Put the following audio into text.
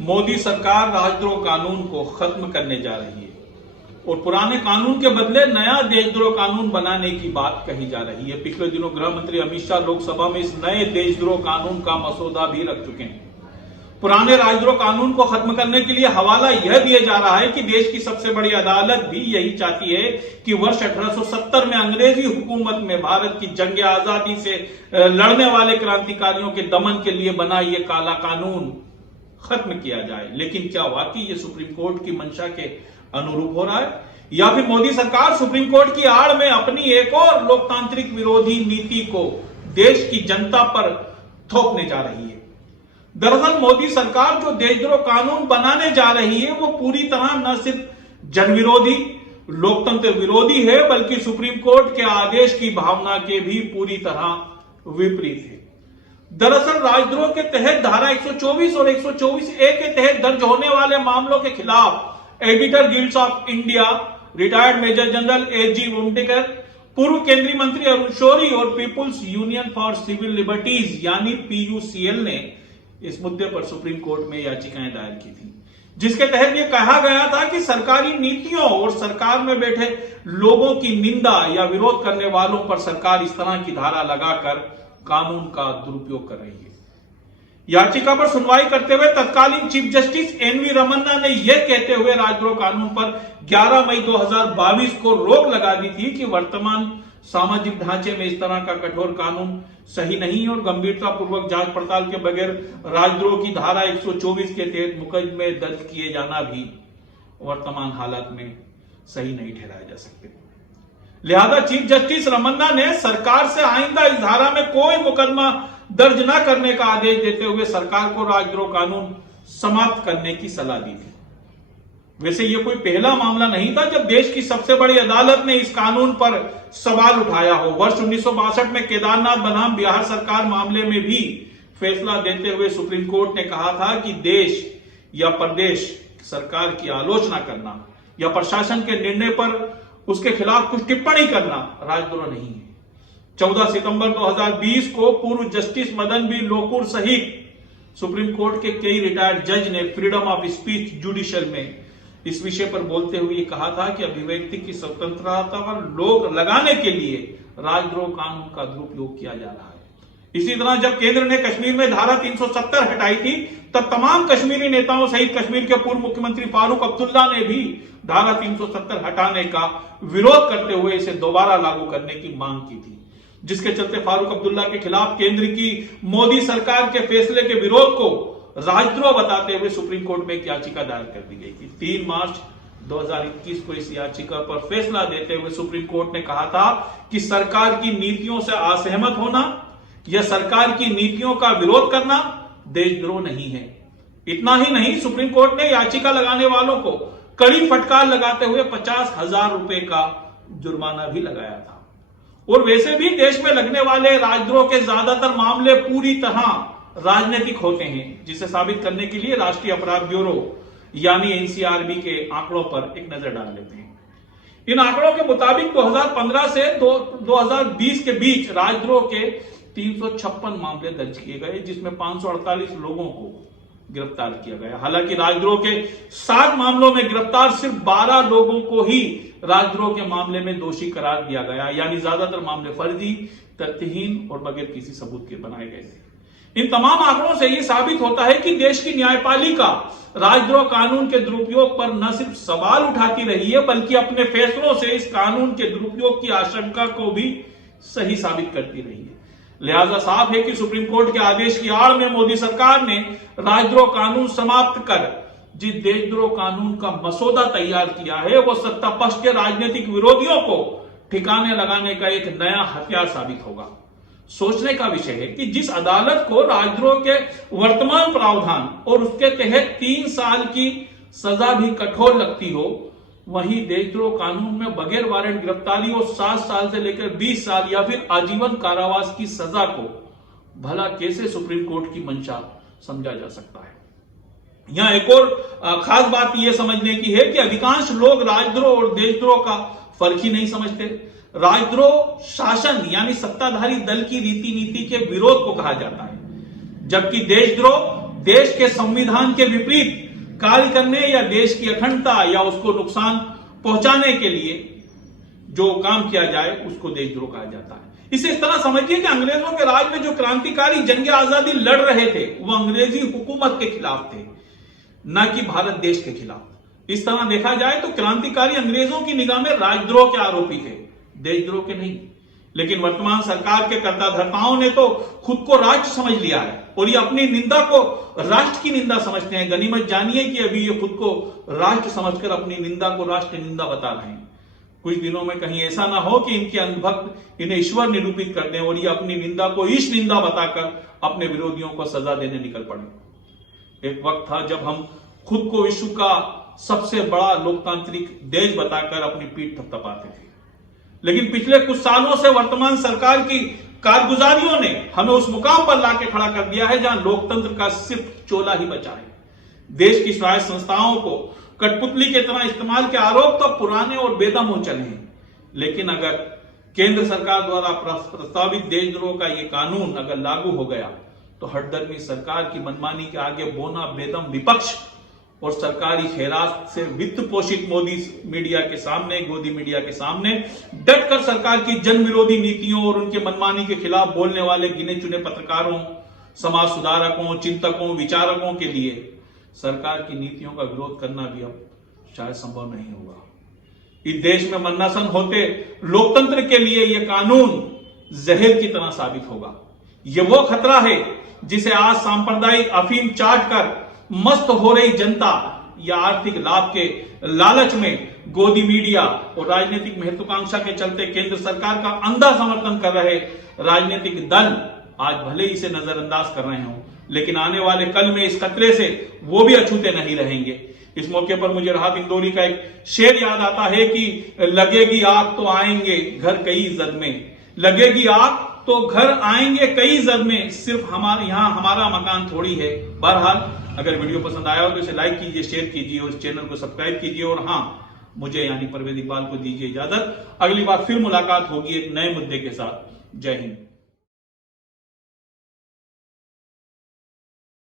मोदी सरकार राजद्रोह कानून को खत्म करने जा रही है और पुराने कानून के बदले नया देशद्रोह कानून बनाने की बात कही जा रही है। पिछले दिनों गृह मंत्री अमित शाह लोकसभा में इस नए देशद्रोह कानून का मसौदा भी रख चुके हैं। पुराने राजद्रोह कानून को खत्म करने के लिए हवाला यह दिया जा रहा है कि देश की सबसे बड़ी अदालत भी यही चाहती है कि वर्ष 1870 में अंग्रेजी हुकूमत में भारत की जंग आजादी से लड़ने वाले क्रांतिकारियों के दमन के लिए बना यह काला कानून खत्म किया जाए। लेकिन क्या वाकई ये सुप्रीम कोर्ट की मंशा के अनुरूप हो रहा है, या फिर मोदी सरकार सुप्रीम कोर्ट की आड़ में अपनी एक और लोकतांत्रिक विरोधी नीति को देश की जनता पर थोपने जा रही है? दरअसल मोदी सरकार जो देशद्रोह कानून बनाने जा रही है वो पूरी तरह न सिर्फ जन विरोधी, लोकतंत्र विरोधी है, बल्कि सुप्रीम कोर्ट के आदेश की भावना के भी पूरी तरह विपरीत है। दरअसल राजद्रोह के तहत धारा 124 और 124A के तहत दर्ज होने वाले मामलों के खिलाफ editor guilds of India, retired major general A.G. Vombatkere, पूर्व केंद्रीय मंत्री अरुण शौरी और people's union for civil liberties यानी PUCL ने इस मुद्दे पर सुप्रीम कोर्ट में याचिकाएं दायर की थी, जिसके तहत यह कहा गया था कि सरकारी नीतियों और सरकार में बैठे लोगों की निंदा या विरोध करने वालों पर सरकार इस तरह की धारा लगाकर कानून का दुरुपयोग कर रही है। याचिका पर सुनवाई करते हुए तत्कालीन चीफ जस्टिस NV रमन्ना ने यह कहते हुए राजद्रोह कानून पर 11 मई 2022 को रोक लगा दी थी कि वर्तमान सामाजिक ढांचे में इस तरह का कठोर कानून सही नहीं और गंभीरता पूर्वक जांच पड़ताल के बगैर राजद्रोह की धारा 124 के तहत मुकदमे दर्ज किए जाना भी वर्तमान हालत में सही नहीं ठहराए जा सकते। लिहाजा चीफ जस्टिस रमन्ना ने सरकार से आइंदा इस धारा में कोई मुकदमा दर्ज न करने का आदेश देते हुए सरकार को राजद्रोह कानून समाप्त करने की सलाह दी थी। वैसे यह कोई पहला मामला नहीं था जब देश की सबसे बड़ी अदालत ने इस कानून पर सवाल उठाया हो। वर्ष 1962 में केदारनाथ बनाम बिहार सरकार मामले में भी फैसला देते हुए सुप्रीम कोर्ट ने कहा था कि देश या प्रदेश सरकार की आलोचना करना या प्रशासन के निर्णय पर उसके खिलाफ कुछ टिप्पणी करना राजद्रोह नहीं है। 14 सितंबर 2020 को पूर्व जस्टिस मदन बी लोकुर सहित सुप्रीम कोर्ट के कई रिटायर्ड जज ने फ्रीडम ऑफ स्पीच जुडिशियल में इस विषय पर बोलते हुए कहा था कि अभिव्यक्ति की स्वतंत्रता पर रोक लगाने के लिए राजद्रोह कानून का दुरुपयोग किया जा रहा है। इसी तरह जब केंद्र ने कश्मीर में धारा 370 हटाई थी तब तमाम कश्मीरी नेताओं सहित कश्मीर के पूर्व मुख्यमंत्री फारूक अब्दुल्ला ने भी धारा 370 हटाने का विरोध करते हुए इसे दोबारा लागू करने की मांग की थी, जिसके चलते फारूक अब्दुल्ला के खिलाफ केंद्र की मोदी सरकार के फैसले के विरोध को राजद्रोह बताते हुए सुप्रीम कोर्ट में एक याचिका दायर कर दी गई थी। 3 मार्च 2021 को इस याचिका पर फैसला देते हुए सुप्रीम कोर्ट ने कहा था कि सरकार की नीतियों से असहमत होना या सरकार की नीतियों का विरोध करना देशद्रोह नहीं है। इतना ही नहीं, सुप्रीम कोर्ट ने याचिका लगाने वालों को कड़ी फटकार लगाते हुए 50,000 रुपए का जुर्माना भी लगाया था। और वैसे भी देश में लगने वाले राजद्रोह के ज्यादातर मामले पूरी तरह राजनीतिक होते हैं, जिसे साबित करने के लिए राष्ट्रीय अपराध ब्यूरो यानी NCRB के आंकड़ों पर एक नजर डाल लेते हैं। इन आंकड़ों के मुताबिक 2015 से 2020 के बीच राजद्रोह के 356 मामले दर्ज किए गए, जिसमें 548 लोगों को गिरफ्तार किया गया। हालांकि राजद्रोह के 7 मामलों में गिरफ्तार सिर्फ 12 लोगों को ही राजद्रोह के मामले में दोषी करार दिया गया, यानी ज्यादातर मामले फर्जी, तथ्यहीन और बगैर किसी सबूत के बनाए गए थे। इन तमाम आंकड़ों से यह साबित होता है कि देश की न्यायपालिका राजद्रोह कानून के दुरुपयोग पर न सिर्फ सवाल उठाती रही है, बल्कि अपने फैसलों से इस कानून के दुरुपयोग की आशंका को भी सही साबित करती रही है। लिहाजा साफ है कि सुप्रीम कोर्ट के आदेश की आड़ में मोदी सरकार ने राजद्रोह कानून समाप्त कर जिस देशद्रोह कानून का मसौदा तैयार किया है वो सत्ता पक्ष के राजनीतिक विरोधियों को ठिकाने लगाने का एक नया हथियार साबित होगा। सोचने का विषय है कि जिस अदालत को राजद्रोह के वर्तमान प्रावधान और उसके तहत 3 साल की सजा भी कठोर लगती हो, वहीं देशद्रोह कानून में बगैर वारंट गिरफ्तारी और 7 साल से लेकर 20 साल या फिर आजीवन कारावास की सजा को भला कैसे सुप्रीम कोर्ट की मंशा समझा जा सकता है। यहां एक और खास बात यह समझने की है कि अधिकांश लोग राजद्रोह और देशद्रोह का फर्क ही नहीं समझते। राजद्रोह शासन यानी सत्ताधारी दल की रीति नीति के विरोध को कहा जाता है, जबकि देशद्रोह देश के संविधान के विपरीत कार्य करने या देश की अखंडता या उसको नुकसान पहुंचाने के लिए जो काम किया जाए उसको देशद्रोह कहा जाता है। इसे इस तरह समझिए कि अंग्रेजों के राज में जो क्रांतिकारी जंग आजादी लड़ रहे थे वो अंग्रेजी हुकूमत के खिलाफ थे, न कि भारत देश के खिलाफ। इस तरह देखा जाए तो क्रांतिकारी अंग्रेजों की निगाह में राजद्रोह के आरोपी थे, देशद्रोह के नहीं। लेकिन वर्तमान सरकार के कर्ताधर्ताओं ने तो खुद को राष्ट्र समझ लिया है और ये अपनी निंदा को राष्ट्र की निंदा समझते हैं। गनीमत जानिए कि अभी ये खुद को राष्ट्र समझकर अपनी निंदा को राष्ट्र निंदा बता रहे हैं। कुछ दिनों में कहीं ऐसा ना हो कि इनके अंधभक्त इन्हें ईश्वर निरूपित कर दें और ये अपनी निंदा को ईश निंदा बताकर अपने विरोधियों को सजा देने निकल पड़े। एक वक्त था जब हम खुद को विश्व का सबसे बड़ा लोकतांत्रिक देश बताकर अपनी पीठ थपथपाते थे, लेकिन पिछले कुछ सालों से वर्तमान सरकार की कारगुजारियों ने हमें उस मुकाम पर लाके खड़ा कर दिया है जहां लोकतंत्र का सिर्फ चोला ही बचा है। देश की स्वायत्त संस्थाओं को कठपुतली के तरह इस्तेमाल के आरोप तो पुराने और बेदम हो चले हैं, लेकिन अगर केंद्र सरकार द्वारा प्रस्तावित देशद्रोह का ये कानून अगर लागू हो गया तो हठधर्मी सरकार की मनमानी के आगे बोना बेदम विपक्ष और सरकारी खैरात से वित्त पोषित मोदी मीडिया के सामने, गोदी मीडिया के सामने डटकर सरकार की जन विरोधी नीतियों और उनके मनमानी के खिलाफ बोलने वाले गिने चुने पत्रकारों, समाज सुधारकों, चिंतकों, विचारकों के लिए सरकार की नीतियों का विरोध करना भी अब शायद संभव नहीं होगा। इस देश में मन्नासन होते लोकतंत्र के लिए यह कानून जहर की तरह साबित होगा। यह वो खतरा है जिसे आज सांप्रदायिक अफीम चाट कर मस्त हो रही जनता या आर्थिक लाभ के लालच में गोदी मीडिया और राजनीतिक महत्वाकांक्षा के चलते केंद्र सरकार का अंधा समर्थन कर रहे राजनीतिक दल आज भले ही इसे नजरअंदाज कर रहे हों, लेकिन आने वाले कल में इस खतरे से वो भी अछूते नहीं रहेंगे। इस मौके पर मुझे राहत इंदौरी का एक शेर याद आता है कि लगेगी आग तो आएंगे घर कई जद में, लगेगी आग तो घर आएंगे कई जद में, सिर्फ हमारे यहाँ हमारा मकान थोड़ी है। बहरहाल अगर वीडियो पसंद आया हो तो इसे लाइक कीजिए, शेयर कीजिए और इस चैनल को सब्सक्राइब कीजिए। और हाँ, मुझे यानी परवेज इकबाल को दीजिए इजाजत। अगली बार फिर मुलाकात होगी एक नए मुद्दे के साथ। जय हिंद।